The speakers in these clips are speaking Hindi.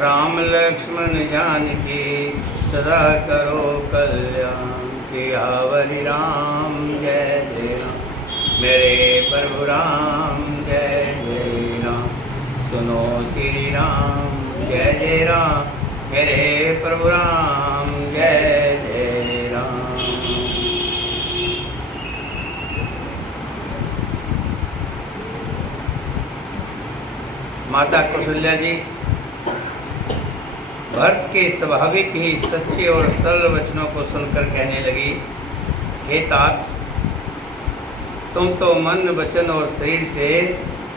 राम लक्ष्मण जानकी सदा करो कल्याण। सियावरी राम जय जय राम। मेरे प्रभु राम जय जय राम। सुनो श्री राम जय जय राम। मेरे प्रभु राम जय जय राम। माता कौशल्या जी भरत के स्वाभाविक ही सच्चे और सरल वचनों को सुनकर कहने लगी, हे तात, तुम तो मन वचन और शरीर से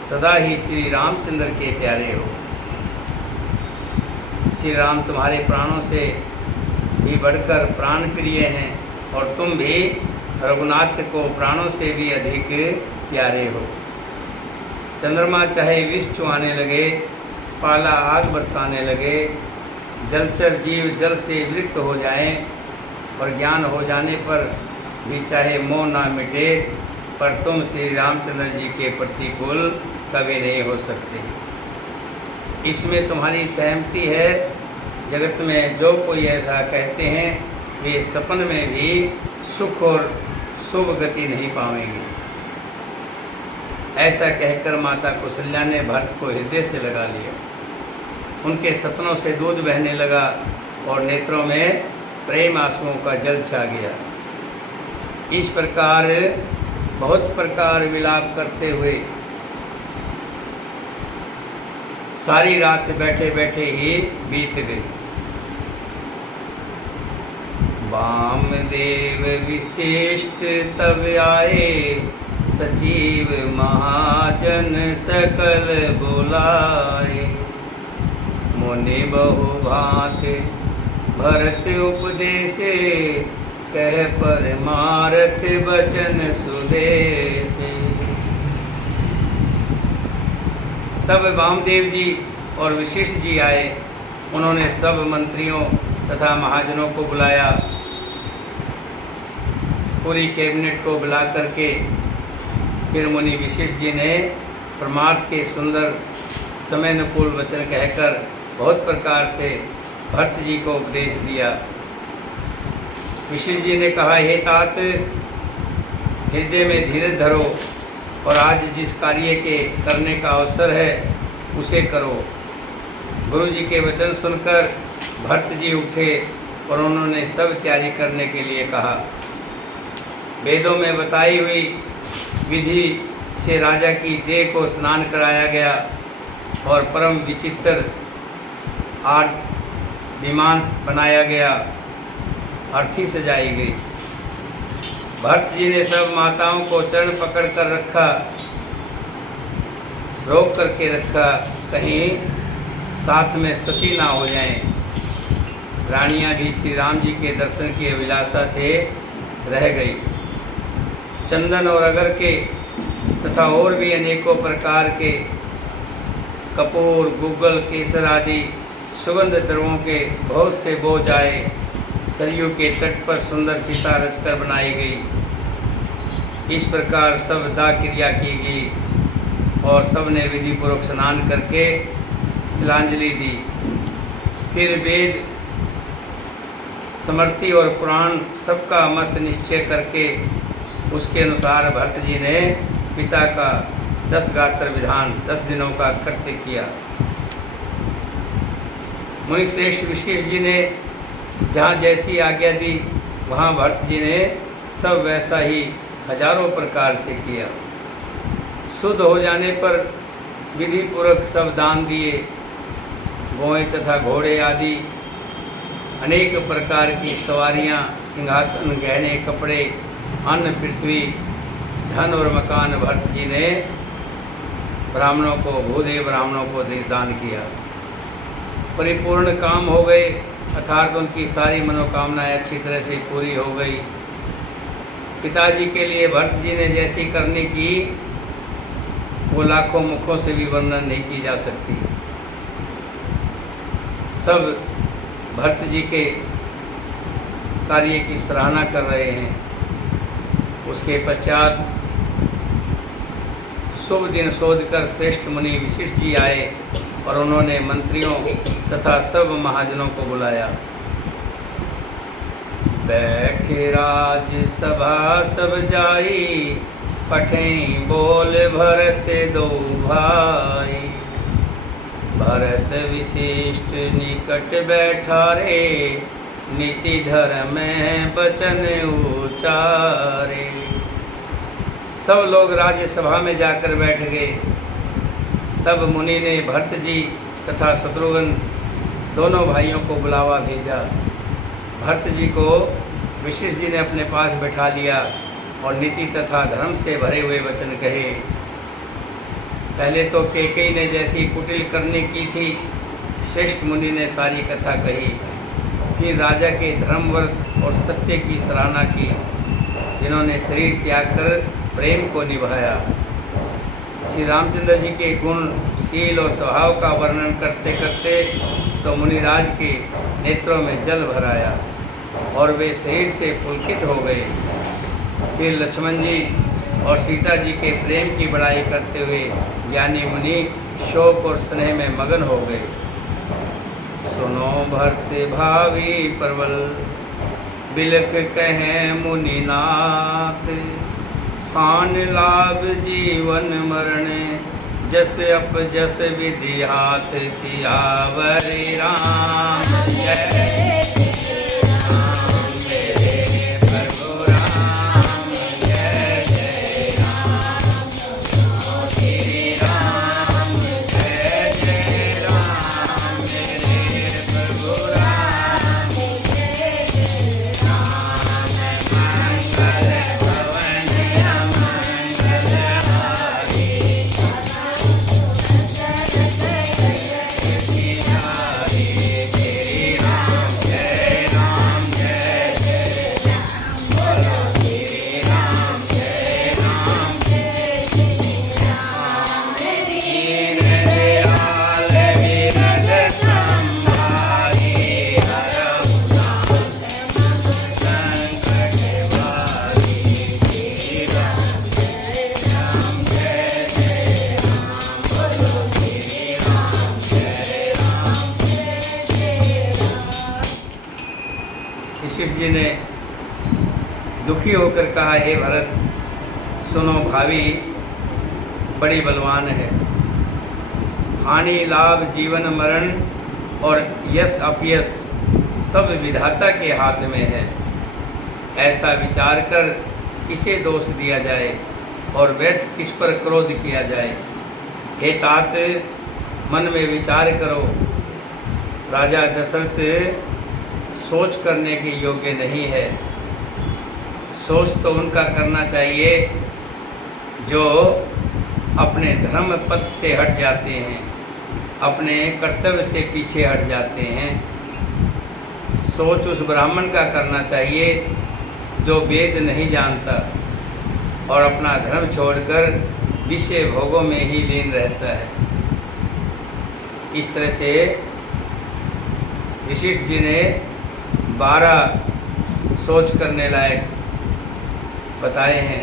सदा ही श्री रामचंद्र के प्यारे हो। श्री राम तुम्हारे प्राणों से भी बढ़कर प्राण प्रिय हैं और तुम भी रघुनाथ को प्राणों से भी अधिक प्यारे हो। चंद्रमा चाहे विष चुहाने लगे, पाला आग बरसाने लगे, जलचर जीव जल से विरक्त हो जाएं और ज्ञान हो जाने पर भी चाहे मोह ना मिटे, पर तुम श्री रामचंद्र जी के प्रतिकूल कभी नहीं हो सकते। इसमें तुम्हारी सहमति है। जगत में जो कोई ऐसा कहते हैं वे सपन में भी सुख और शुभ गति नहीं पाएंगे। ऐसा कहकर माता कौशल्या ने भरत को हृदय से लगा लिया। उनके सपनों से दूध बहने लगा और नेत्रों में प्रेम आंसुओं का जल छा गया। इस प्रकार बहुत प्रकार विलाप करते हुए सारी रात बैठे बैठे ही बीत गई। वामदेव विशिष्ट तब आए, सचिव महाजन सकल बुलाए। मुनि बहु भांति भरत उपदेशे, कह परमारथ बचन सुदेशे। तब वामदेव जी और वशिष्ठ जी आए। उन्होंने सब मंत्रियों तथा महाजनों को बुलाया। पूरी कैबिनेट को बुला करके फिर मुनि वशिष्ठ जी ने परमार्थ के सुंदर समयानुकूल वचन कहकर बहुत प्रकार से भरत जी को उपदेश दिया। वशिष्ठ जी ने कहा, हे तात, हृदय में धीरज धरो और आज जिस कार्य के करने का अवसर है उसे करो। गुरु जी के वचन सुनकर भरत जी उठे और उन्होंने सब तैयारी करने के लिए कहा। वेदों में बताई हुई विधि से राजा की देह को स्नान कराया गया और परम विचित्र विमान बनाया गया, अर्थी सजाई गई। भरत जी ने सब माताओं को चरण पकड़ कर रखा, रोक करके रखा, कहीं साथ में सती ना हो जाएं। रानियां भी श्री राम जी के दर्शन की अभिलाषा से रह गई। चंदन और अगर के तथा और भी अनेकों प्रकार के कपूर, गुग्गल, केसर आदि सुगंध द्रव्यों के बहुत से बोझ आए। सरयू के तट पर सुंदर चिता रचकर बनाई गई। इस प्रकार सब दाह क्रिया की गई और सब ने विधि पूर्वक स्नान करके तिलांजलि दी। फिर वेद, स्मृति और पुराण सबका मत निश्चय करके उसके अनुसार भरत जी ने पिता का 10 गात्र विधान 10 दिनों का कृत्य किया। मुनि श्रेष्ठ वशिष्ठ जी ने जहाँ जैसी आज्ञा दी वहाँ भरत जी ने सब वैसा ही हजारों प्रकार से किया। शुद्ध हो जाने पर विधि पूर्वक सब दान दिए। गौएं तथा घोड़े आदि अनेक प्रकार की सवारियाँ, सिंहासन, गहने, कपड़े, अन्न, पृथ्वी, धन और मकान भरत जी ने ब्राह्मणों को, भूदेव ब्राह्मणों को दान किया। परिपूर्ण काम हो गए, अर्थात उनकी सारी मनोकामनाएं अच्छी तरह से पूरी हो गई। पिताजी के लिए भरत जी ने जैसी करनी की वो लाखों मुखों से भी वर्णन नहीं की जा सकती। सब भरत जी के कार्य की सराहना कर रहे हैं। उसके पश्चात शुभ दिन शोध कर श्रेष्ठ मुनि वशिष्ठ जी आए और उन्होंने मंत्रियों तथा सब महाजनों को बुलाया। बैठे राज सभा सब जाई, पठें बोल भरत दो भाई। भरत विशिष्ट निकट बैठा रे, नीति धर्म बचन उचारे। सब लोग राज्यसभा में जाकर बैठ गए। तब मुनि ने भरत जी तथा शत्रुघ्न दोनों भाइयों को बुलावा भेजा। भरत जी को वशिष्ठ जी ने अपने पास बैठा लिया और नीति तथा धर्म से भरे हुए वचन कहे। पहले तो कैकेयी ने जैसी कुटिल करनी की थी, श्रेष्ठ मुनि ने सारी कथा कही। फिर राजा के धर्मव्रत और सत्य की सराहना की, जिन्होंने शरीर त्याग कर प्रेम को निभाया। श्री रामचंद्र जी के गुण, शील और स्वभाव का वर्णन करते करते तो मुनिराज के नेत्रों में जल भर आया और वे शरीर से पुलकित हो गए। फिर लक्ष्मण जी और सीता जी के प्रेम की बड़ाई करते हुए ज्ञानी मुनि शोक और स्नेह में मगन हो गए। सुनो भरते भावी प्रबल, बिलख कहें मुनिनाथ। खान लाभ जीवन मरण, जस अप जस विधि हाथ। सियावर राम जय वशिष्ठ जी ने दुखी होकर कहा, हे भरत, सुनो भावी बड़ी बलवान है। हानि लाभ जीवन मरण और यश अपयश सब विधाता के हाथ में है। ऐसा विचार कर किसे दोष दिया जाए और व्यर्थ किस पर क्रोध किया जाए। हे तात, मन में विचार करो। राजा दशरथ सोच करने के योग्य नहीं है। सोच तो उनका करना चाहिए जो अपने धर्म पथ से हट जाते हैं, अपने कर्तव्य से पीछे हट जाते हैं। सोच उस ब्राह्मण का करना चाहिए जो वेद नहीं जानता और अपना धर्म छोड़कर विषय भोगों में ही लीन रहता है। इस तरह से वशिष्ठ जी ने 12 सोच करने लायक बताए हैं।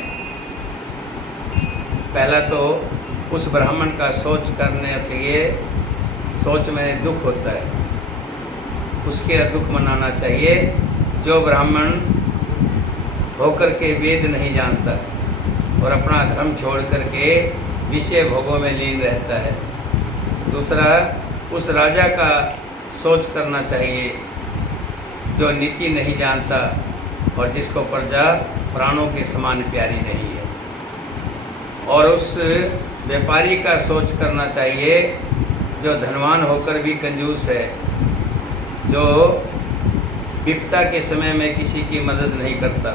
पहला तो उस ब्राह्मण का सोच करने चाहिए, सोच में दुख होता है, उसके दुख मनाना चाहिए जो ब्राह्मण होकर के वेद नहीं जानता और अपना धर्म छोड़ करके विषय भोगों में लीन रहता है। दूसरा, उस राजा का सोच करना चाहिए जो नीति नहीं जानता और जिसको प्रजा प्राणों के समान प्यारी नहीं है। और उस व्यापारी का सोच करना चाहिए जो धनवान होकर भी कंजूस है, जो विपदा के समय में किसी की मदद नहीं करता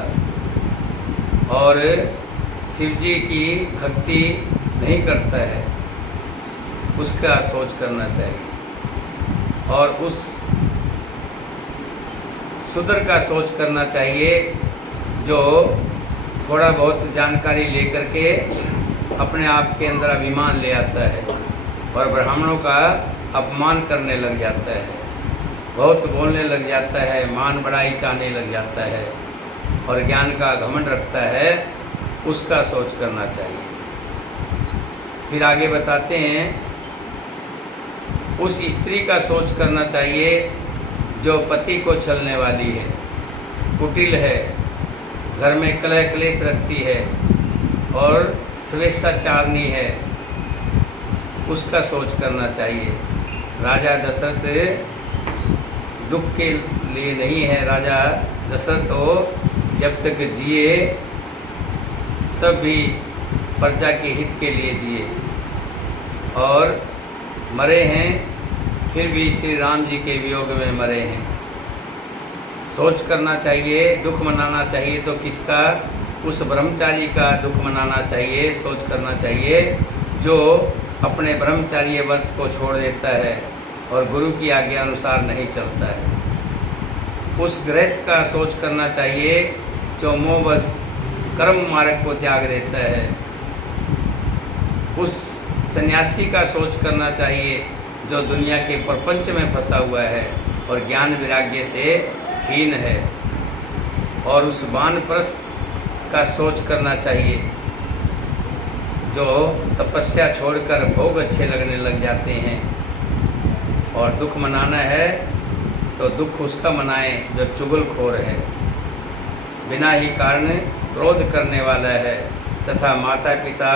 और शिव जी की भक्ति नहीं करता है, उसका सोच करना चाहिए। और उस शूद्र का सोच करना चाहिए जो थोड़ा बहुत जानकारी लेकर के अपने आप के अंदर अभिमान ले आता है और ब्राह्मणों का अपमान करने लग जाता है, बहुत बोलने लग जाता है, मान बड़ाई चाहने लग जाता है और ज्ञान का घमंड रखता है, उसका सोच करना चाहिए। फिर आगे बताते हैं, उस स्त्री का सोच करना चाहिए जो पति को छलने वाली है, कुटिल है, घर में कलह क्लेश रखती है और स्वेच्छाचारणी है, उसका सोच करना चाहिए। राजा दशरथ दुख के लिए नहीं है, राजा दशरथ तो जब तक जिए तब भी प्रजा के हित के लिए जिए और मरे हैं फिर भी श्री राम जी के वियोग में मरे हैं। सोच करना चाहिए, दुख मनाना चाहिए तो किसका? उस ब्रह्मचारी का दुख मनाना चाहिए, सोच करना चाहिए जो अपने ब्रह्मचार्य व्रत को छोड़ देता है और गुरु की आज्ञा अनुसार नहीं चलता है। उस गृहस्थ का सोच करना चाहिए जो मोहवश कर्म मार्ग को त्याग देता है। उस सन्यासी का सोच करना चाहिए जो दुनिया के प्रपंच में फंसा हुआ है और ज्ञान वैराग्य से हीन है। और उस वानप्रस्थ का सोच करना चाहिए जो तपस्या छोड़कर भोग अच्छे लगने लग जाते हैं। और दुख मनाना है तो दुख उसका मनाए जो चुगलखोर है, बिना ही कारण क्रोध करने वाला है तथा माता पिता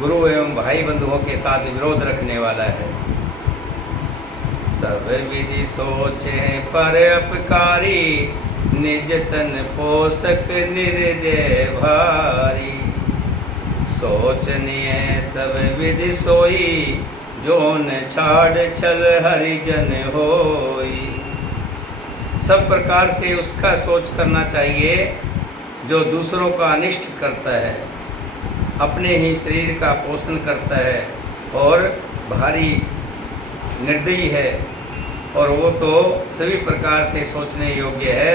गुरु एवं भाई बंधुओं के साथ विरोध रखने वाला है। सब विधि सोचे पर अपकारी, निज तन पोषक निर्दय भारी। सोचनीय सब विधि सोई, जोन छाड़ छल हरिजन होई। सब प्रकार से उसका सोच करना चाहिए जो दूसरों का अनिष्ट करता है, अपने ही शरीर का पोषण करता है और भारी निर्दयी है। और वो तो सभी प्रकार से सोचने योग्य है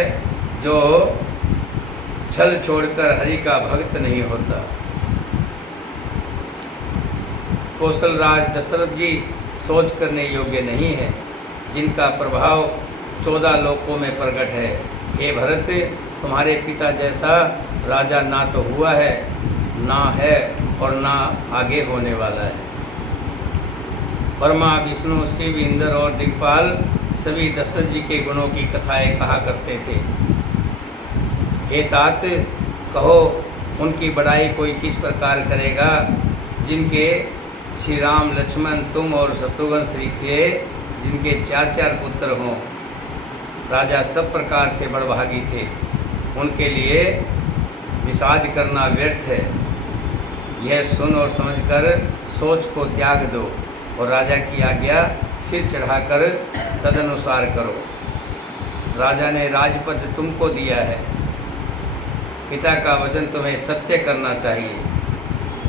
जो छल छोड़कर हरि का भक्त नहीं होता। कौशल राज दशरथ जी सोच करने योग्य नहीं है, जिनका प्रभाव 14 लोकों में प्रकट है। हे भरत, तुम्हारे पिता जैसा राजा ना तो हुआ है, ना है और ना आगे होने वाला है। ब्रह्मा, विष्णु, शिव, इंद्र और दिक्पाल सभी दशरथ जी के गुणों की कथाएं कहा करते थे। हे तात, कहो उनकी बड़ाई कोई किस प्रकार करेगा जिनके श्री राम, लक्ष्मण, तुम और शत्रुघ्न श्री के जिनके 4 पुत्र हों। राजा सब प्रकार से बड़भागी थे, उनके लिए विषाद करना व्यर्थ है। यह सुन और समझकर सोच को त्याग दो और राजा की आज्ञा सिर चढ़ाकर तदनुसार करो। राजा ने राजपद तुमको दिया है, पिता का वचन तुम्हें सत्य करना चाहिए,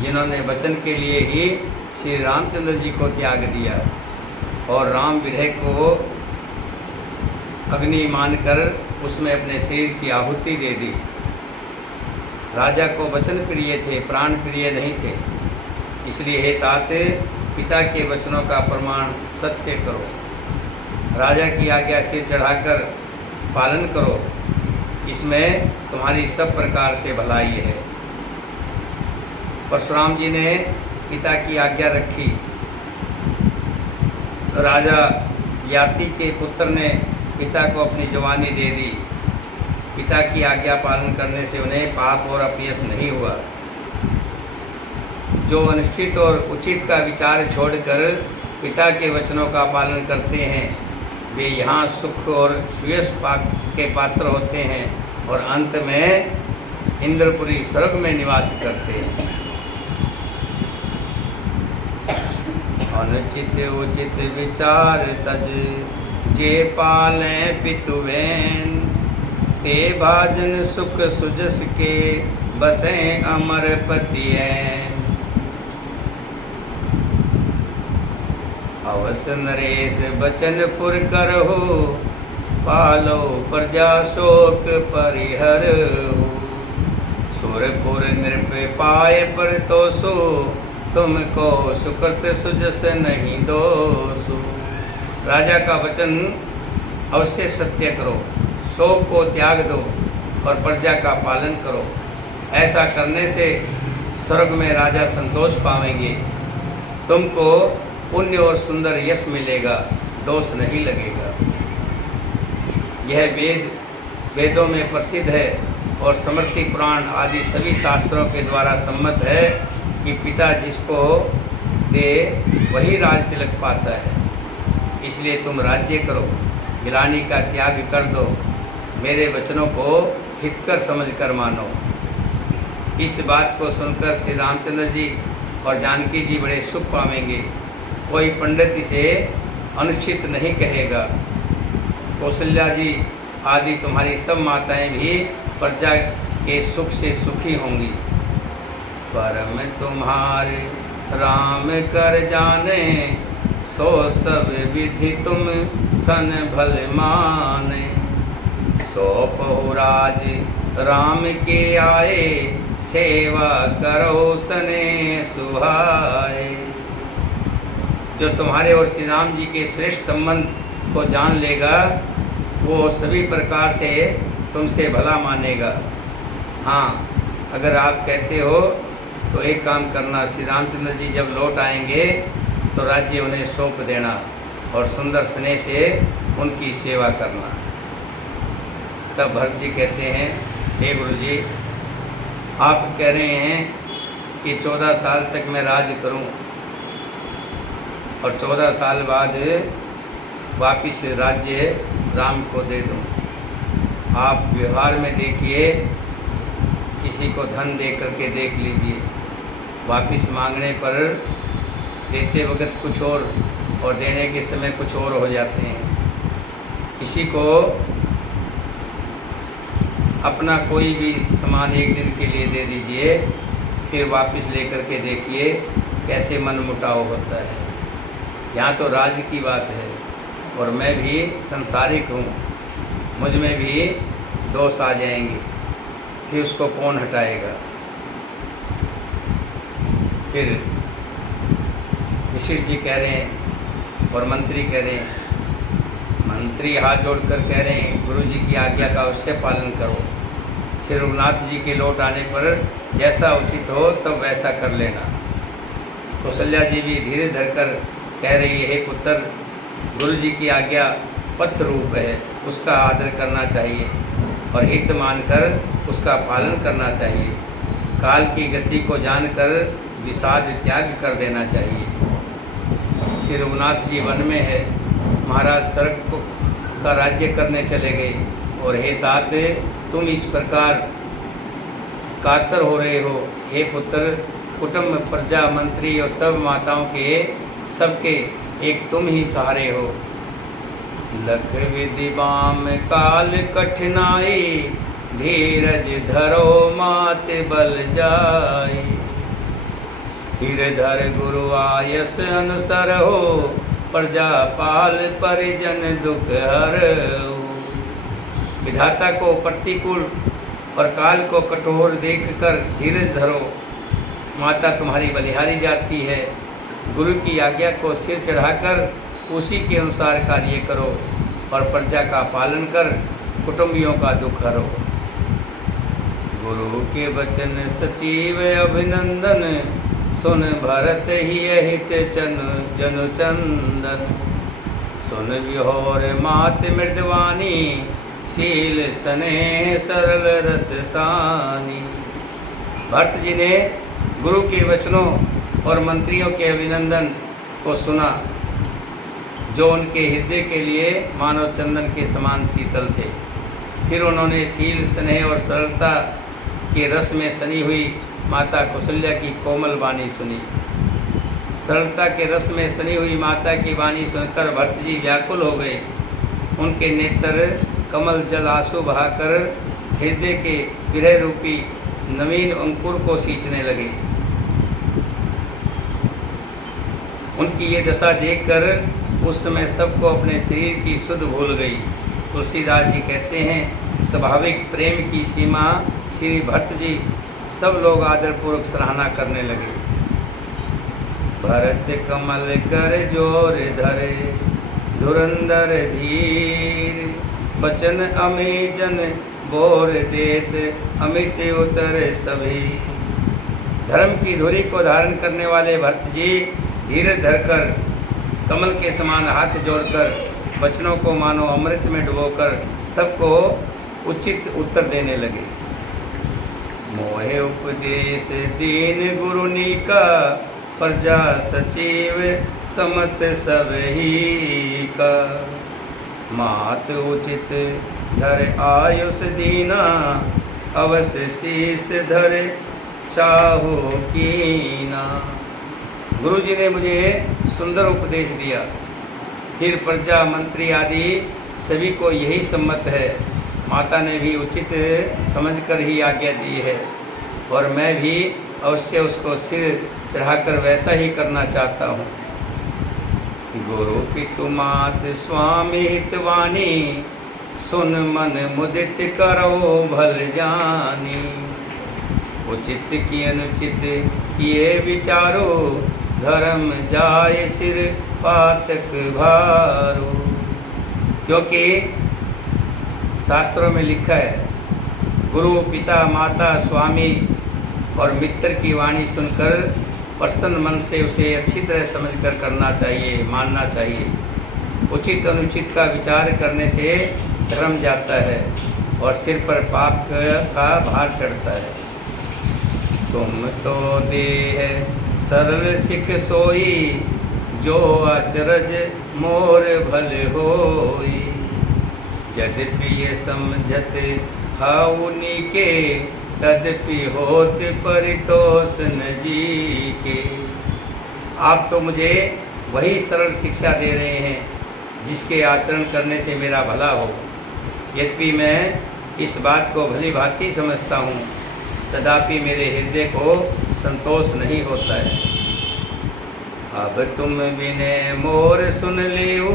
जिन्होंने वचन के लिए ही श्री रामचंद्र जी को त्याग दिया और राम विरह को अग्नि मानकर उसमें अपने शरीर की आहुति दे दी। राजा को वचन प्रिय थे, प्राण प्रिय नहीं थे। इसलिए हे तात, पिता के वचनों का प्रमाण सत्य करो, राजा की आज्ञा सिर चढ़ाकर पालन करो, इसमें तुम्हारी सब प्रकार से भलाई है। परशुराम जी ने पिता की आज्ञा रखी, राजा याति के पुत्र ने पिता को अपनी जवानी दे दी। पिता की आज्ञा पालन करने से उन्हें पाप और अपयश नहीं हुआ। जो अनुष्ठित और उचित का विचार छोड़कर पिता के वचनों का पालन करते हैं, वे यहाँ सुख और सुयश के पात्र होते हैं और अंत में इंद्रपुरी स्वर्ग में निवास करते हैं। अनुचित उचित विचार तज, जे पालें पितुवैन, ते भाजन सुख सुजस के, बसें अमर पतियैन। अवस नरेश बचन फुर करहु, पालो प्रजा शोक परिहर। सुरपुर नृप पाए पर तोसु, तुमको सुकृत सुजस नहीं दोसु। राजा का वचन अवश्य सत्य करो, शोक को त्याग दो और प्रजा का पालन करो। ऐसा करने से स्वर्ग में राजा संतोष पावेंगे। तुमको पुण्य और सुंदर यश मिलेगा, दोष नहीं लगेगा। यह वेदों में प्रसिद्ध है और स्मृति पुराण आदि सभी शास्त्रों के द्वारा सम्मत है कि पिता जिसको दे वही राज तिलक पाता है। इसलिए तुम राज्य करो, गिलानी का त्याग कर दो, मेरे वचनों को हितकर समझकर मानो। इस बात को सुनकर श्री रामचंद्र जी और जानकी जी बड़े सुख पावेंगे। कोई पंडित इसे अनुचित नहीं कहेगा। कौशल्या जी आदि तुम्हारी सब माताएं भी प्रजा के सुख से सुखी होंगी। परम तुम्हारे राम कर जाने, सो सब विधि तुम सन भल माने। सो पहुराज राम के आए, सेवा करो सने सुहाए। जो तुम्हारे और श्री राम जी के श्रेष्ठ संबंध को जान लेगा वो सभी प्रकार से तुमसे भला मानेगा। हाँ, अगर आप कहते हो तो एक काम करना, श्री रामचंद्र जी जब लौट आएंगे तो राज्य उन्हें सौंप देना और सुंदर स्नेह से उनकी सेवा करना। तब भरत जी कहते हैं, हे गुरु जी, आप कह रहे हैं कि 14 साल तक मैं राज करूं और 14 साल बाद वापिस राज्य राम को दे दूं। आप व्यवहार में देखिए, किसी को धन दे करके देख लीजिए, वापिस मांगने पर देते वक्त कुछ और देने के समय कुछ और हो जाते हैं। किसी को अपना कोई भी सामान एक दिन के लिए दे दीजिए, फिर वापस लेकर के देखिए कैसे मन मुटाव होता है। यहाँ तो राज की बात है और मैं भी संसारिक हूँ, मुझ में भी दोष आ जाएंगे, फिर उसको कौन हटाएगा। फिर विशिष्ट जी कह रहे हैं और मंत्री कह रहे हैं, मंत्री हाथ जोड़कर कह रहे हैं, गुरु जी की आज्ञा का अवश्य पालन करो। श्री रघुनाथ जी के लौट आने पर जैसा उचित हो तब वैसा कर लेना। कौशल्या जी भी धीरे धरकर कह रही है, हे पुत्र, गुरु जी की आज्ञा पथ रूप है, उसका आदर करना चाहिए और हित मानकर उसका पालन करना चाहिए। काल की गति को जानकर विषाद त्याग कर देना चाहिए। श्री रघुनाथ जी वन में है, महाराज सड़क का राज्य करने चले गए और हे तात, तुम इस प्रकार कातर हो रहे हो। हे पुत्र, कुटुंब, प्रजा, मंत्री और सब माताओं के सबके एक तुम ही सहारे हो। लख विधि बाम काल कठिनाई, धीरज धरो मात बल जाई। धीर धर गुरु आयस अनुसर हो, प्रजा पाल परिजन दुख हर हो। विधाता को प्रतिकूल और काल को कठोर देखकर धीरज धरो। माता तुम्हारी बलिहारी जाती है। गुरु की आज्ञा को सिर चढ़ाकर उसी के अनुसार कार्य करो और प्रजा का पालन कर कुटुंबियों का दुख हरो। गुरु के वचन सचिव अभिनंदन, सुन भरत ही हित जनु चंदन। सुन विहोर मात मृदवानी, शील स्नेह सरल रस सानी। भरत जी ने गुरु के वचनों और मंत्रियों के अभिनंदन को सुना, जो उनके हृदय के लिए मानव चंदन के समान शीतल थे। फिर उन्होंने शील स्नेह और सरलता के रस में सनी हुई माता कौशल्या की कोमल वाणी सुनी। सरलता के रस में सनी हुई माता की वाणी सुनकर भरत जी व्याकुल हो गए। उनके नेत्र कमल जल आंसू बहाकर हृदय के विरह रूपी नवीन अंकुर को सींचने लगे। उनकी ये दशा देखकर उस समय सबको अपने शरीर की सुध भूल गई। तुलसीदास जी कहते हैं, स्वाभाविक प्रेम की सीमा श्री भरत जी सब लोग आदरपूर्वक सराहना करने लगे। भरत कमल कर जोर धरे, धुरंधर धीर, बचन अमेजन बोर देत, अमित उतर सभी। धर्म की धुरी को धारण करने वाले भरत जी धीरज धरकर कमल के समान हाथ जोड़कर वचनों को मानो अमृत में डुबोकर सबको उचित उत्तर देने लगे। मोहे उपदेश दीन गुरुनी का, प्रजा सचिव समत सब ही का। मात उचित धर आयुष दीना, अवश्य शीस धर चाहो कीना। गुरु जी ने मुझे सुंदर उपदेश दिया। फिर प्रजा मंत्री आदि सभी को यही सम्मत है। माता ने भी उचित समझकर ही आज्ञा दी है और मैं भी अवश्य उसको सिर चढ़ाकर वैसा ही करना चाहता हूँ। गुरु पितु मात स्वामी हितवानी, सुन मन मुदित करो भल जानी। उचित की अनुचित किए विचारो, धर्म जाय सिर पातक भारो। क्योंकि शास्त्रों में लिखा है, गुरु पिता माता स्वामी और मित्र की वाणी सुनकर प्रसन्न मन से उसे अच्छी तरह समझकर करना चाहिए, मानना चाहिए। उचित अनुचित का विचार करने से धर्म जाता है और सिर पर पाप का भार चढ़ता है। तुम तो देह सरल सिख सोई, जो अचरज मोर भल होई। यद्यपि ये समझत हाउनी के, तद्यपि होत परितोष न जी के। आप तो मुझे वही सरल शिक्षा दे रहे हैं जिसके आचरण करने से मेरा भला हो। यद्यपि मैं इस बात को भली भांति समझता हूँ, तथापि मेरे हृदय को संतोष नहीं होता है। अब तुम बिने मोर सुन लेऊ,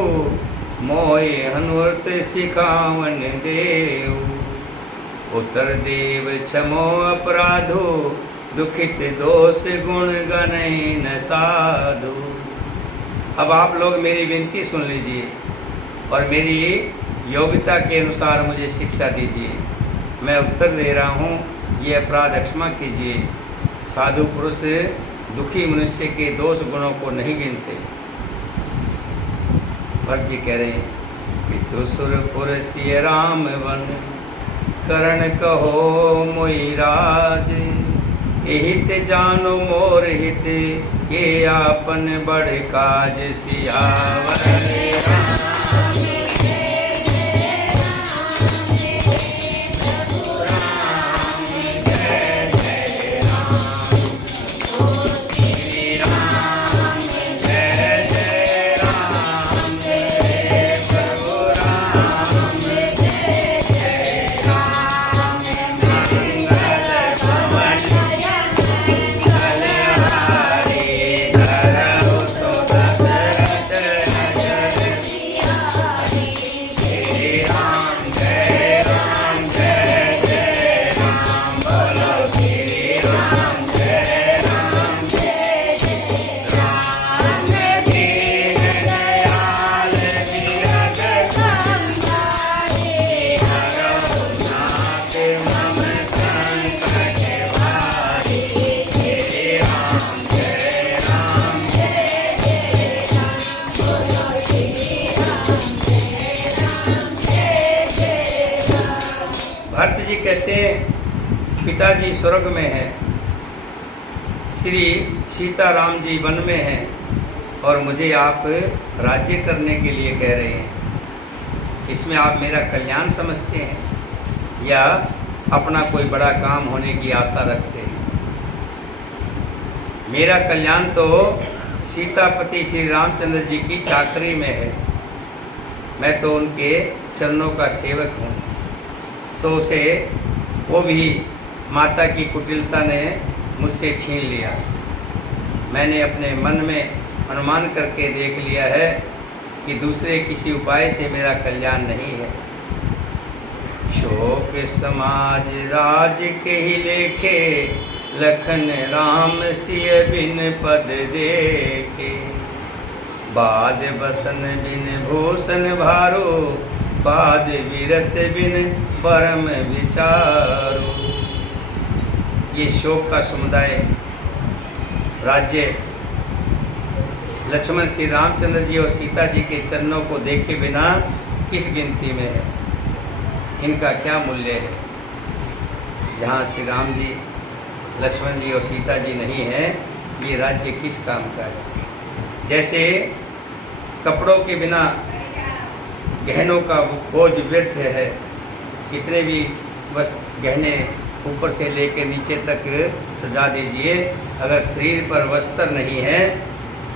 मोय हनुर्त सिखावन देऊ। उत्तर देव क्षमो अपराधो, दुखित दोष गुण गणहि न साधु। अब आप लोग मेरी विनती सुन लीजिए और मेरी योग्यता के अनुसार मुझे शिक्षा दीजिए। मैं उत्तर दे रहा हूँ, ये अपराध क्षमा कीजिए। साधु पुरुष दुखी मनुष्य के दोष गुणों को नहीं गिनते। भरत जी कह रहे हैं, पितु सुरपुर सिय राम वन, करण कहो मोहि राज। हित जानो मोर हित, ये आपन बड़ काज। सियावर भरत जी कहते हैं, पिताजी स्वर्ग में हैं, श्री सीताराम जी वन में हैं और मुझे आप राज्य करने के लिए कह रहे हैं। इसमें आप मेरा कल्याण समझते हैं या अपना कोई बड़ा काम होने की आशा रखते हैं? मेरा कल्याण तो सीतापति श्री रामचंद्र जी की चाकरी में है। मैं तो उनके चरणों का सेवक हूँ। सो उसे वो भी माता की कुटिलता ने मुझसे छीन लिया। मैंने अपने मन में अनुमान करके देख लिया है कि दूसरे किसी उपाय से मेरा कल्याण नहीं है। शोक समाज राज के ही लेखे, लखन राम सिय बिन पद देखे। बाद बसन बिन भूषण भारो, बाद विरत बिन परम विचारो। ये शोक का समुदाय राज्य लक्ष्मण श्री रामचंद्र जी और सीता जी के चरणों को देखे बिना किस गिनती में है? इनका क्या मूल्य है? जहाँ श्री राम जी, लक्ष्मण जी और सीता जी नहीं हैं, ये राज्य किस काम का है? जैसे कपड़ों के बिना गहनों का बोझ व्यर्थ है। कितने भी बस गहने ऊपर से लेकर नीचे तक सजा दीजिए, अगर शरीर पर वस्त्र नहीं है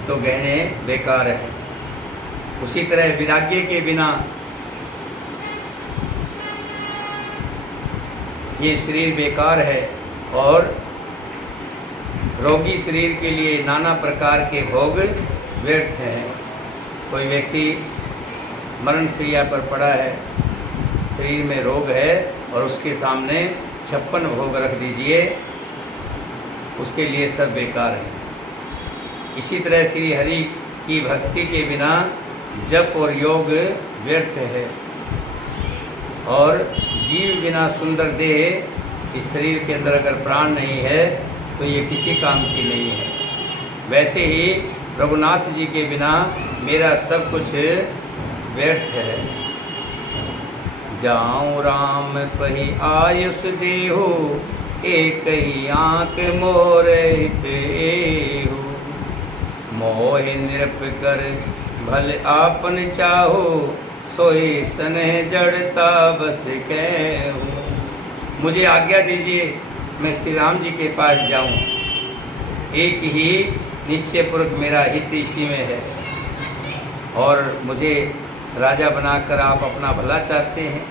तो गहने बेकार है। उसी तरह वैराग्य के बिना ये शरीर बेकार है और रोगी शरीर के लिए नाना प्रकार के भोग व्यर्थ हैं। कोई व्यक्ति मरण शैया पर पड़ा है, शरीर में रोग है और उसके सामने 56 भोग रख दीजिए, उसके लिए सब बेकार है। इसी तरह श्री हरि की भक्ति के बिना जप और योग व्यर्थ है और जीव बिना सुंदर देह, इस शरीर के अंदर अगर प्राण नहीं है तो ये किसी काम की नहीं है। वैसे ही रघुनाथ जी के बिना मेरा सब कुछ व्यर्थ है। जाऊँ राम पही आयुष देहो, एक ही आँख मोर एहु। मोह नृप कर भल आपन चाहो, सोई सनह जड़ता बस कहूँ। मुझे आज्ञा दीजिए मैं श्री राम जी के पास जाऊँ। एक ही निश्चय पूर्वक मेरा हित इसी में है और मुझे राजा बनाकर आप अपना भला चाहते हैं,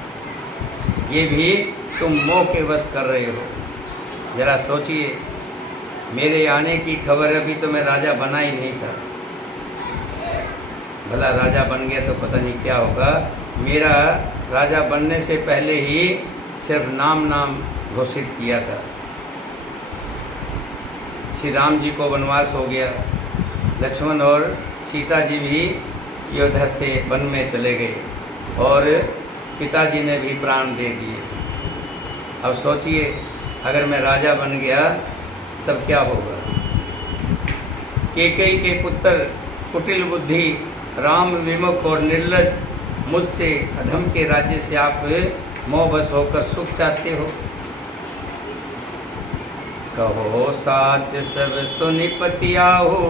ये भी तुम मोह के वश कर रहे हो। ज़रा सोचिए, मेरे आने की खबर अभी तो मैं राजा बना ही नहीं था, भला राजा बन गया तो पता नहीं क्या होगा। मेरा राजा बनने से पहले ही सिर्फ नाम घोषित किया था। श्री राम जी को वनवास हो गया, लक्ष्मण और सीता जी भी अयोध्या से वन में चले गए और पिताजी ने भी प्राण दे दिए। अब सोचिए, अगर मैं राजा बन गया तब क्या होगा। कैकेयी के पुत्र कुटिल बुद्धि, राम विमुख और निर्लज, मुझसे अधम के राज्य से आप मोहबस होकर सुख चाहते हो। कहो साच सब सुनिपति आओ,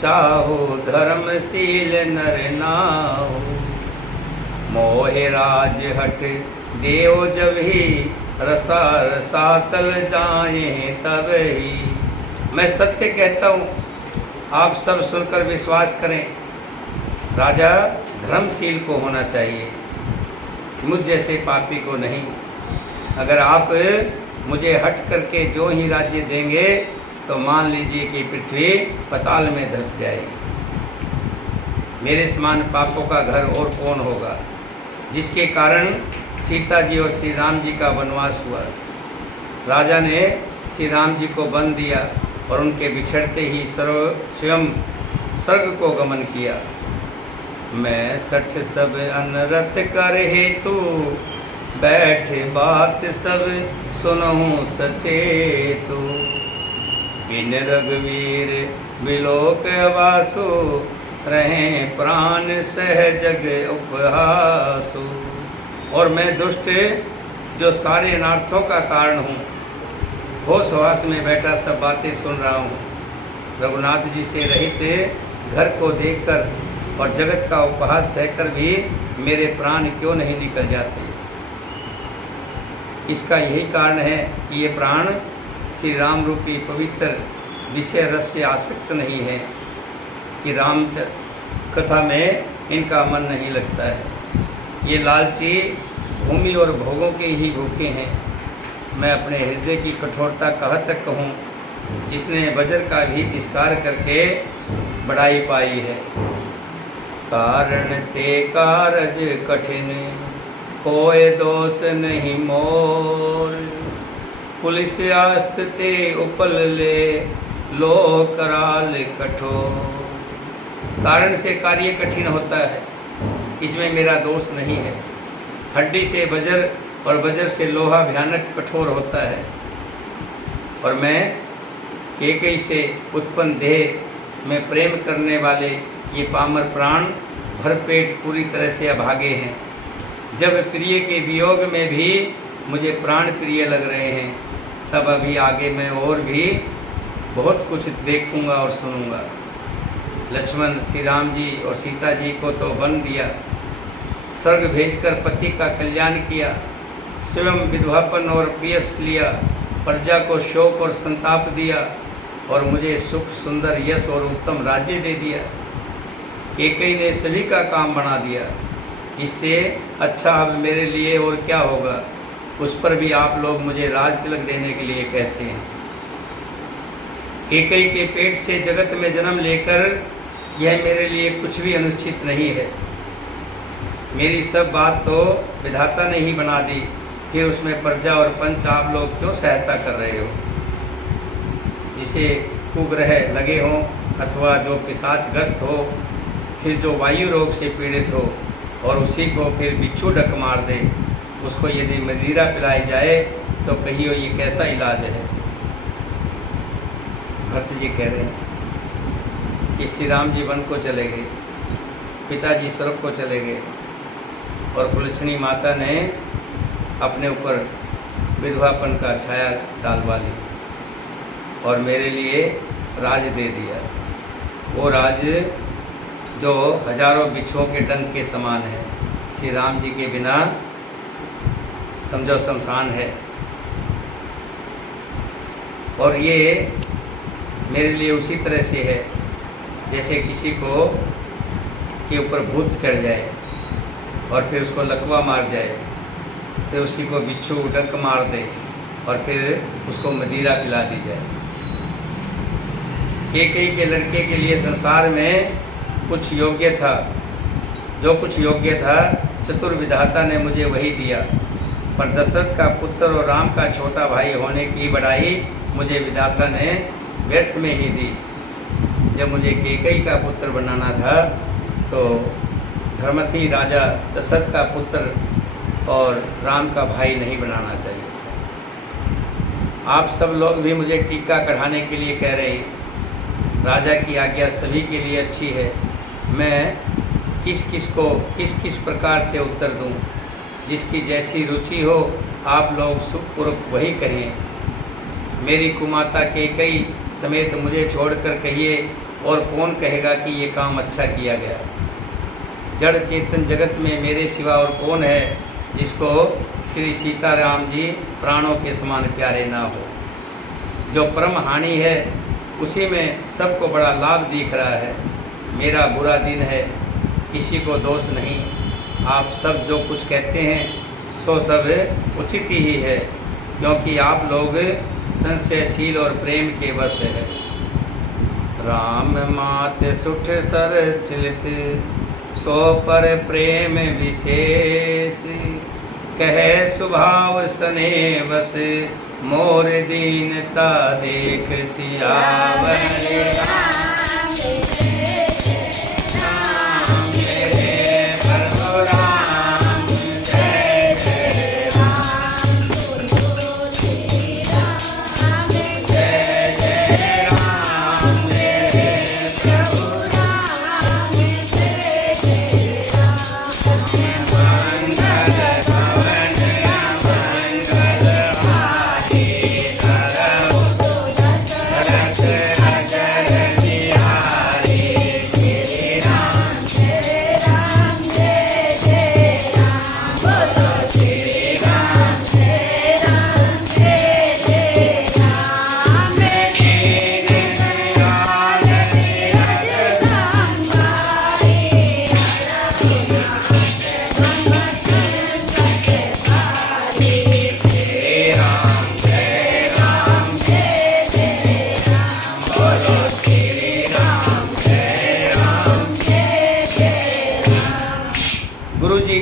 चाहो धर्मशील नर नाओ। मोहे राज हट देव जब ही, रसा रसातल जाए तब ही। मैं सत्य कहता हूँ, आप सब सुनकर विश्वास करें। राजा धर्मशील को होना चाहिए, मुझ जैसे पापी को नहीं। अगर आप मुझे हट करके जो ही राज्य देंगे तो मान लीजिए कि पृथ्वी पताल में धंस जाएगी। मेरे समान पापों का घर और कौन होगा, जिसके कारण सीता जी और श्री राम जी का वनवास हुआ। राजा ने श्री राम जी को बंद दिया और उनके बिछड़ते ही स्वयं स्वर्ग को गमन किया। मैं 60 सब अनरथ कर हेतु, बैठ बात सब सुनहु सचेतु। बिन रघुवीर बिलोक वासु, रहें प्राण सहजग उपहासु। और मैं दुष्ट जो सारे अनर्थों का कारण हूँ, होश हवास में बैठा सब बातें सुन रहा हूँ। रघुनाथ जी से रहित घर को देखकर और जगत का उपहास सहकर भी मेरे प्राण क्यों नहीं निकल जाते। इसका यही कारण है कि ये प्राण श्री राम रूपी पवित्र विषय रस से आसक्त नहीं है, कि राम कथा में इनका मन नहीं लगता है। ये लालची भूमि और भोगों के ही भूखे हैं। मैं अपने हृदय की कठोरता कहाँ तक कहूँ, जिसने वज्र का भी तिरस्कार करके बढ़ाई पाई है। कारण ते कारज कठिन, कोई दोष नहीं मोर। पुलिस आस्त ते उपल ले, लो कराल कठोर। कारण से कार्य कठिन होता है, इसमें मेरा दोष नहीं है। हड्डी से वज्र और वज्र से लोहा भयानक कठोर होता है। और मैं कैकेयी से उत्पन्न देह में प्रेम करने वाले ये पामर प्राण भरपेट पूरी तरह से अभागे हैं। जब प्रिय के वियोग में भी मुझे प्राण प्रिय लग रहे हैं, तब अभी आगे मैं और भी बहुत कुछ देखूंगा और सुनूंगा। लक्ष्मण श्री राम जी और सीता जी को तो वन दिया, स्वर्ग भेजकर पति का कल्याण किया, स्वयं विधवापन और पियस लिया, प्रजा को शोक और संताप दिया और मुझे सुख सुंदर यश और उत्तम राज्य दे दिया। कैकेयी ने सभी का काम बना दिया। इससे अच्छा अब मेरे लिए और क्या होगा। उस पर भी आप लोग मुझे राज तिलक देने के लिए कहते हैं। कैकेयी के पेट से जगत में जन्म लेकर यह मेरे लिए कुछ भी अनुचित नहीं है। मेरी सब बात तो विधाता ने ही बना दी, फिर उसमें प्रजा और पंच आप लोग क्यों सहायता कर रहे हो। जिसे कुग्रह लगे हों अथवा जो पिशाचग्रस्त हो, फिर जो वायु रोग से पीड़ित हो और उसी को फिर बिच्छू डक मार दे, उसको यदि मदिरा पिलाई जाए तो कहियो ये कैसा इलाज है। भरत जी कह रहे हैं कि श्री राम जी वन को चले गए, पिताजी स्वर्ग को चले गए और कुलक्षणी माता ने अपने ऊपर विधवापन का छाया डालवा ली और मेरे लिए राज दे दिया। वो राज जो हजारों बिच्छुओं के डंक के समान है, श्री राम जी के बिना समझो शमशान है। और ये मेरे लिए उसी तरह से है जैसे किसी को के ऊपर भूत चढ़ जाए और फिर उसको लकवा मार जाए, फिर उसी को बिच्छू डंक मार दे और फिर उसको मदिरा पिला दी जाए। कैकेयी के लड़के के लिए संसार में कुछ योग्य था, जो कुछ योग्य था चतुर विधाता ने मुझे वही दिया, पर दशरथ का पुत्र और राम का छोटा भाई होने की बड़ाई मुझे विधाता ने व्यर्थ में ही दी। जब मुझे कैकेयी का पुत्र बनाना था तो धर्मथी राजा दशरथ का पुत्र और राम का भाई नहीं बनाना चाहिए। आप सब लोग भी मुझे टीका कढ़ाने के लिए कह रहे हैं। राजा की आज्ञा सभी के लिए अच्छी है, मैं किस किस प्रकार से उत्तर दूं। जिसकी जैसी रुचि हो आप लोग सुखपूर्वक वही कहें। मेरी कुमाता कैकेयी समेत मुझे छोड़कर कहिए और कौन कहेगा कि ये काम अच्छा किया गया। जड़ चेतन जगत में मेरे सिवा और कौन है जिसको श्री सीताराम जी प्राणों के समान प्यारे ना हो। जो परम हानि है उसी में सबको बड़ा लाभ दिख रहा है। मेरा बुरा दिन है, किसी को दोष नहीं। आप सब जो कुछ कहते हैं सो सब उचित ही है, क्योंकि आप लोग संशयशील और प्रेम के वश है। राम मात सुठ सर चलित सो पर प्रेम विशेष, कह स्वभाव सने बस मोर दीनता देख सियावर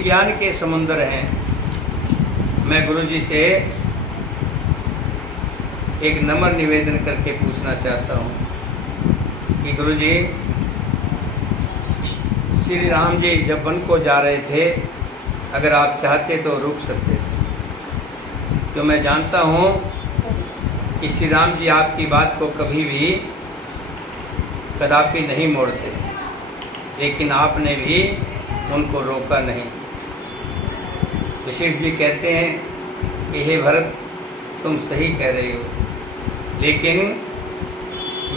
ज्ञान के समुंदर हैं। मैं गुरुजी से एक नम्र निवेदन करके पूछना चाहता हूँ कि गुरुजी, श्री राम जी जब वन को जा रहे थे, अगर आप चाहते तो रुक सकते थे। तो मैं जानता हूँ कि श्री राम जी आपकी बात को कभी भी कदापि नहीं मोड़ते, लेकिन आपने भी उनको रोका नहीं। वशिष्ठ जी कहते हैं कि हे भरत, तुम सही कह रहे हो, लेकिन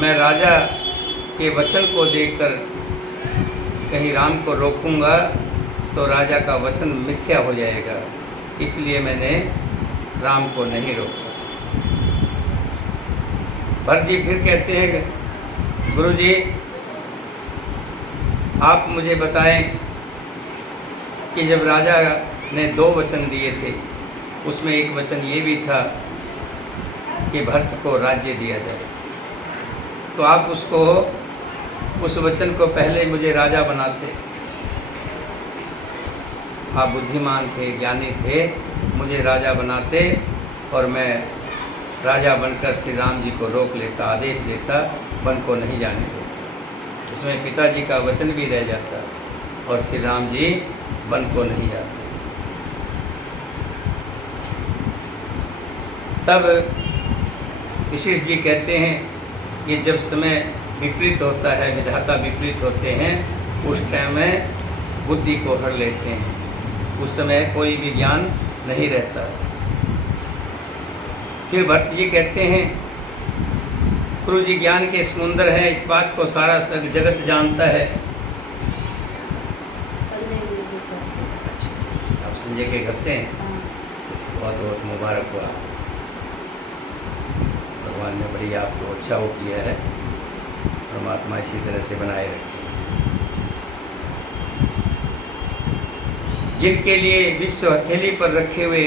मैं राजा के वचन को देखकर कहीं राम को रोकूंगा तो राजा का वचन मिथ्या हो जाएगा, इसलिए मैंने राम को नहीं रोका। भरत जी फिर कहते हैं, गुरु जी आप मुझे बताएं कि जब राजा ने 2 वचन दिए थे, उसमें एक वचन ये भी था कि भरत को राज्य दिया जाए, तो आप उस वचन को पहले मुझे राजा बनाते। आप बुद्धिमान थे, ज्ञानी थे, मुझे राजा बनाते और मैं राजा बनकर श्री राम जी को रोक लेता, आदेश देता, वन को नहीं जाने देता। इसमें पिताजी का वचन भी रह जाता और श्री राम जी वन को नहीं जाते। तब वशिष्ठ जी कहते हैं कि जब समय विपरीत होता है, विधाता विपरीत होते हैं, उस टाइम में बुद्धि को हर लेते हैं, उस समय कोई भी ज्ञान नहीं रहता। फिर भरत जी कहते हैं, गुरु जी ज्ञान के समुंदर हैं, इस बात को सारा जगत जानता है। आप संजय के घर से हैं, बहुत बहुत मुबारक हुआ, भगवान ने बड़ी आपको अच्छा वो किया है, परमात्मा इसी तरह से बनाए रखे। जिनके लिए विश्व हथेली पर रखे हुए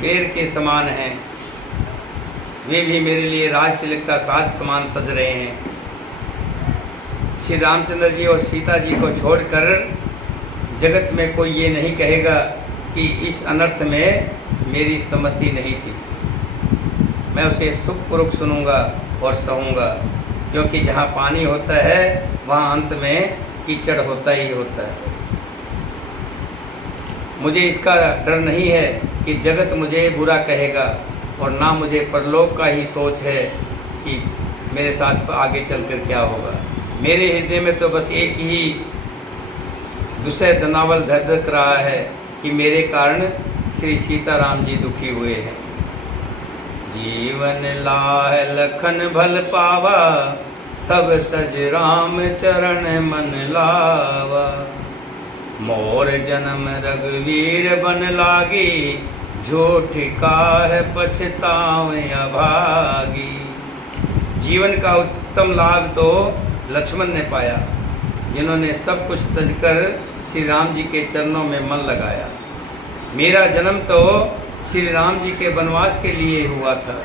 बेर के समान हैं, वे भी मेरे लिए राज तिलक का साज समान सज रहे हैं। श्री रामचंद्र जी और सीता जी को छोड़कर जगत में कोई ये नहीं कहेगा कि इस अनर्थ में मेरी सम्मति नहीं थी। मैं उसे सुखपूर्वक सुनूंगा और सहूँगा, क्योंकि जहाँ पानी होता है वहाँ अंत में कीचड़ होता ही होता है। मुझे इसका डर नहीं है कि जगत मुझे बुरा कहेगा, और ना मुझे परलोक का ही सोच है कि मेरे साथ आगे चलकर क्या होगा। मेरे हृदय में तो बस एक ही दूसरे दनावल धधक रहा है कि मेरे कारण श्री सीताराम जी दुखी हुए हैं। जीवन लाह लखन भल पावा, सब तज राम चरण मन लावा। मोर जन्म रघुवीर बन लागी, झूठ काहे पछतावे अभागी। जीवन का उत्तम लाभ तो लक्ष्मण ने पाया, जिन्होंने सब कुछ तजकर श्री राम जी के चरणों में मन लगाया। मेरा जन्म तो श्री राम जी के वनवास के लिए हुआ था,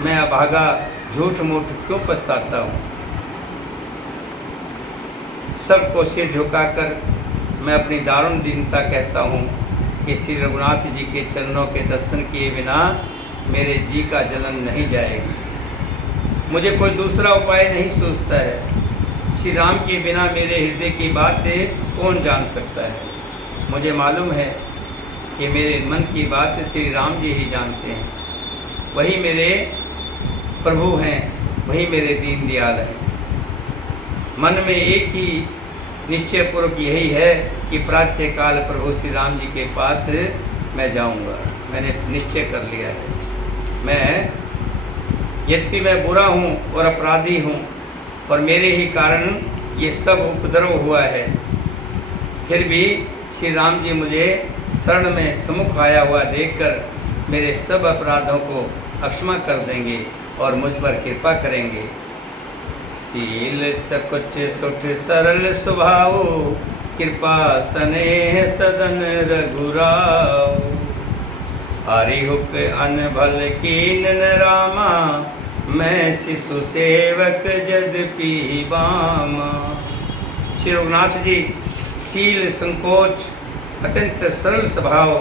मैं अभागा झूठ मूठ क्यों पछताता हूँ। सबको सिर झुकाकर मैं अपनी दारुण दीनता कहता हूँ कि श्री रघुनाथ जी के चरणों के दर्शन किए बिना मेरे जी का जलन नहीं जाएगी। मुझे कोई दूसरा उपाय नहीं सूझता है। श्री राम के बिना मेरे हृदय की बातें कौन जान सकता है। मुझे मालूम है कि मेरे मन की बात श्री राम जी ही जानते हैं। वही मेरे प्रभु हैं, वही मेरे दीन दयाल हैं। मन में एक ही निश्चयपूर्वक यही है कि प्रातःकाल प्रभु श्री राम जी के पास मैं जाऊंगा। मैंने निश्चय कर लिया है। मैं यद्यपि मैं बुरा हूँ और अपराधी हूँ और मेरे ही कारण ये सब उपद्रव हुआ है, फिर भी श्री राम जी मुझे शरण में सम्मुख आया हुआ देखकर मेरे सब अपराधों को अक्षमा कर देंगे और मुझ पर कृपा करेंगे। शील सकुच सुठ सरल स्वभाव, कृपा स्नेह सदन रघुराव। हरिहुक अनभल कीन रामा, मैं शिशु सेवक यद्यपि बामा। श्री रघुनाथ जी शील संकोच अत्यंत सरल स्वभाव,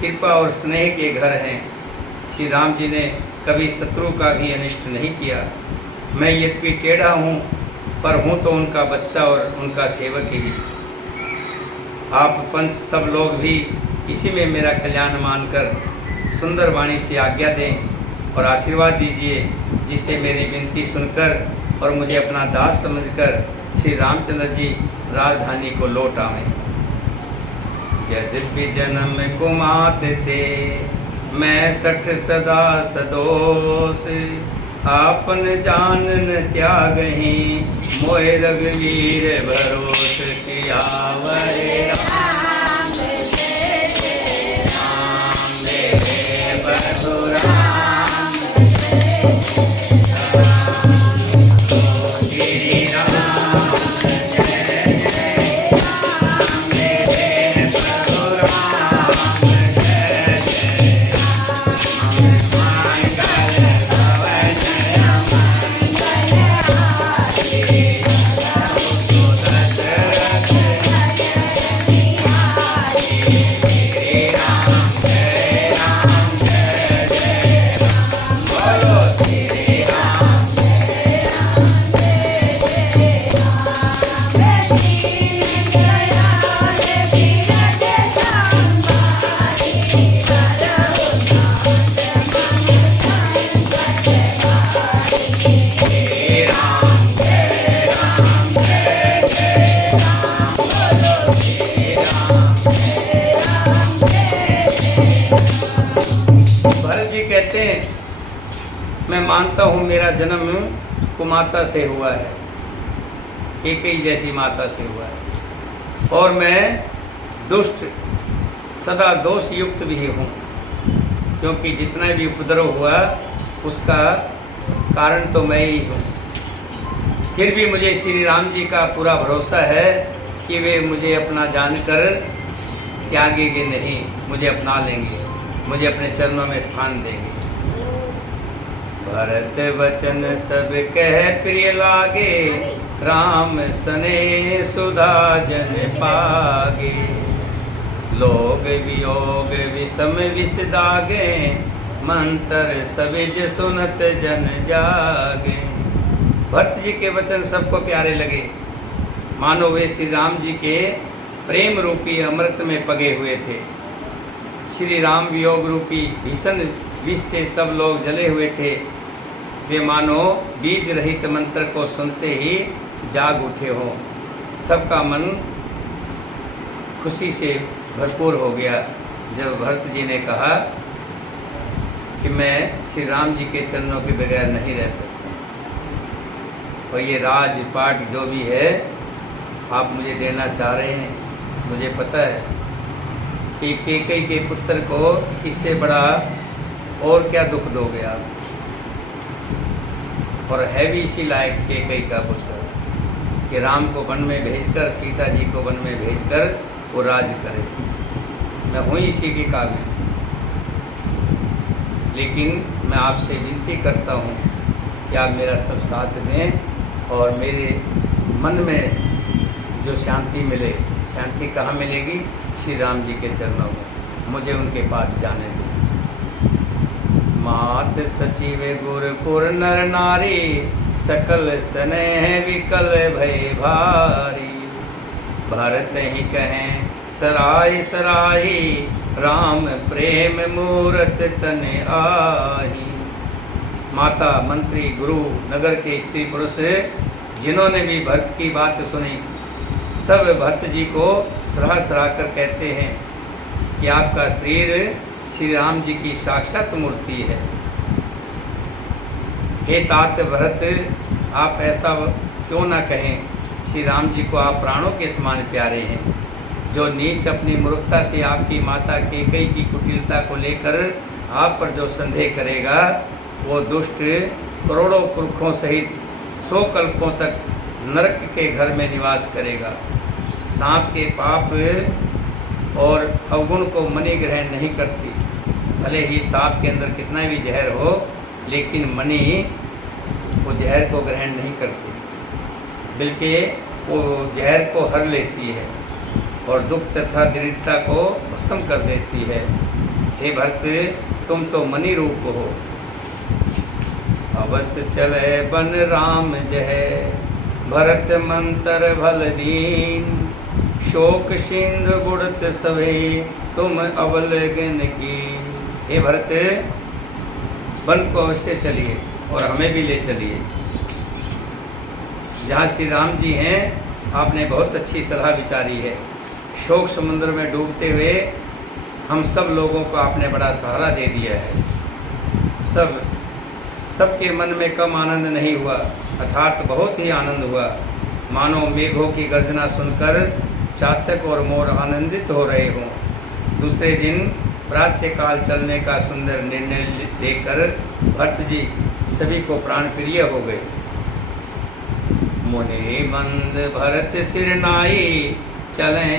कृपा और स्नेह के घर हैं। श्री राम जी ने कभी शत्रु का भी अनिष्ट नहीं किया। मैं यद्यपि टेढ़ा हूँ पर हूँ तो उनका बच्चा और उनका सेवक ही। आप पंच सब लोग भी इसी में मेरा कल्याण मानकर सुंदर वाणी से आज्ञा दें और आशीर्वाद दीजिए, जिससे मेरी विनती सुनकर और मुझे अपना दास समझकर श्री रामचंद्र जी राजधानी को लौट आवे। यद्यपि जन्म कुमात ते मैं 60 सदा सदोष, आपन जानन त्यागहि मोहि रघुवीर भरोस। सियावर राम जय परशुराम श्री राम जय जय राम जय परशुराम जय जय मैं मानता हूँ मेरा जन्म कुमाता से हुआ है, केकई जैसी माता से हुआ है, और मैं दुष्ट सदा दोष युक्त भी हूँ, क्योंकि जितना भी उपद्रव हुआ उसका कारण तो मैं ही हूँ। फिर भी मुझे श्री राम जी का पूरा भरोसा है कि वे मुझे अपना जानकर त्यागेंगे नहीं, मुझे अपना लेंगे, मुझे अपने चरणों में स्थान देंगे। भरत वचन सब कह प्रिय लागे, राम सने सुधा जन पागे। लोग वियोग विषम विष दागे, मंत्र सबिज सुनत जन जागे। भरत जी के वचन सबको प्यारे लगे, मानो वे श्री राम जी के प्रेम रूपी अमृत में पगे हुए थे। श्री राम वियोग रूपी भीषण विष से सब लोग जले हुए थे। वे मानो बीज रहित मंत्र को सुनते ही जाग उठे हों। सबका मन खुशी से भरपूर हो गया जब भरत जी ने कहा कि मैं श्री राम जी के चरणों के बगैर नहीं रह सकता, और ये राजपाट जो भी है आप मुझे देना चाह रहे हैं, मुझे पता है कि केकई के पुत्र को इससे बड़ा और क्या दुख दोगे आप, और है भी इसी लायक केकई का पुत्र कि राम को वन में भेजकर, सीता जी को वन में भेजकर वो राज करे। मैं हूँ इसी के काबिल, लेकिन मैं आपसे विनती करता हूँ कि आप मेरा सब साथ दें और मेरे मन में जो शांति मिले, शांति कहाँ मिलेगी? श्री राम जी के चरणों में, मुझे उनके पास जाने दें। मात सचिव गुरपुर नर नारी, सकल स्नेह विकल भय भारी। भरत ही कहें सराय सराही, राम प्रेम मूरत तन आही। माता, मंत्री, गुरु, नगर के स्त्री पुरुष जिन्होंने भी भरत की बात सुनी, सब भरत जी को सराह सराह कर कहते हैं कि आपका शरीर श्री राम जी की साक्षात मूर्ति है। हे तात भरत, आप ऐसा क्यों ना कहें? श्री राम जी को आप प्राणों के समान प्यारे हैं। जो नीच अपनी मूर्खता से आपकी माता केकई की कुटिलता को लेकर आप पर जो संदेह करेगा, वो दुष्ट करोड़ों पुरखों सहित 100 कल्पों तक नरक के घर में निवास करेगा। सांप के पाप और अवगुण को मणि ग्रहण नहीं करती। भले ही सांप के अंदर कितना भी जहर हो, लेकिन मणि वो जहर को ग्रहण नहीं करती, बल्कि वो जहर को हर लेती है और दुख तथा दरिद्रता को भस्म कर देती है। हे भरत, तुम तो मणि रूप हो। अवश्य चले बन राम जय, भरत मंत्र भल दीन। शोक सिंधु बुड़त सभे, तुम अवलगन की। हे भरत, वन को अवश्य चलिए और हमें भी ले चलिए। जहाँ श्री राम जी हैं, आपने बहुत अच्छी सलाह विचारी है। शोक समुद्र में डूबते हुए हम सब लोगों को आपने बड़ा सहारा दे दिया है। सबके मन में कम आनंद नहीं हुआ, अर्थात बहुत ही आनंद हुआ। मानो मेघों की गर्जना सुनकर चातक और मोर आनंदित हो रहे हों। दूसरे दिन प्रातःकाल चलने का सुंदर निर्णय लेकर भरत जी सभी को प्राण प्रिय हो गए। मुनि मंद भरत सिर नाई, चलें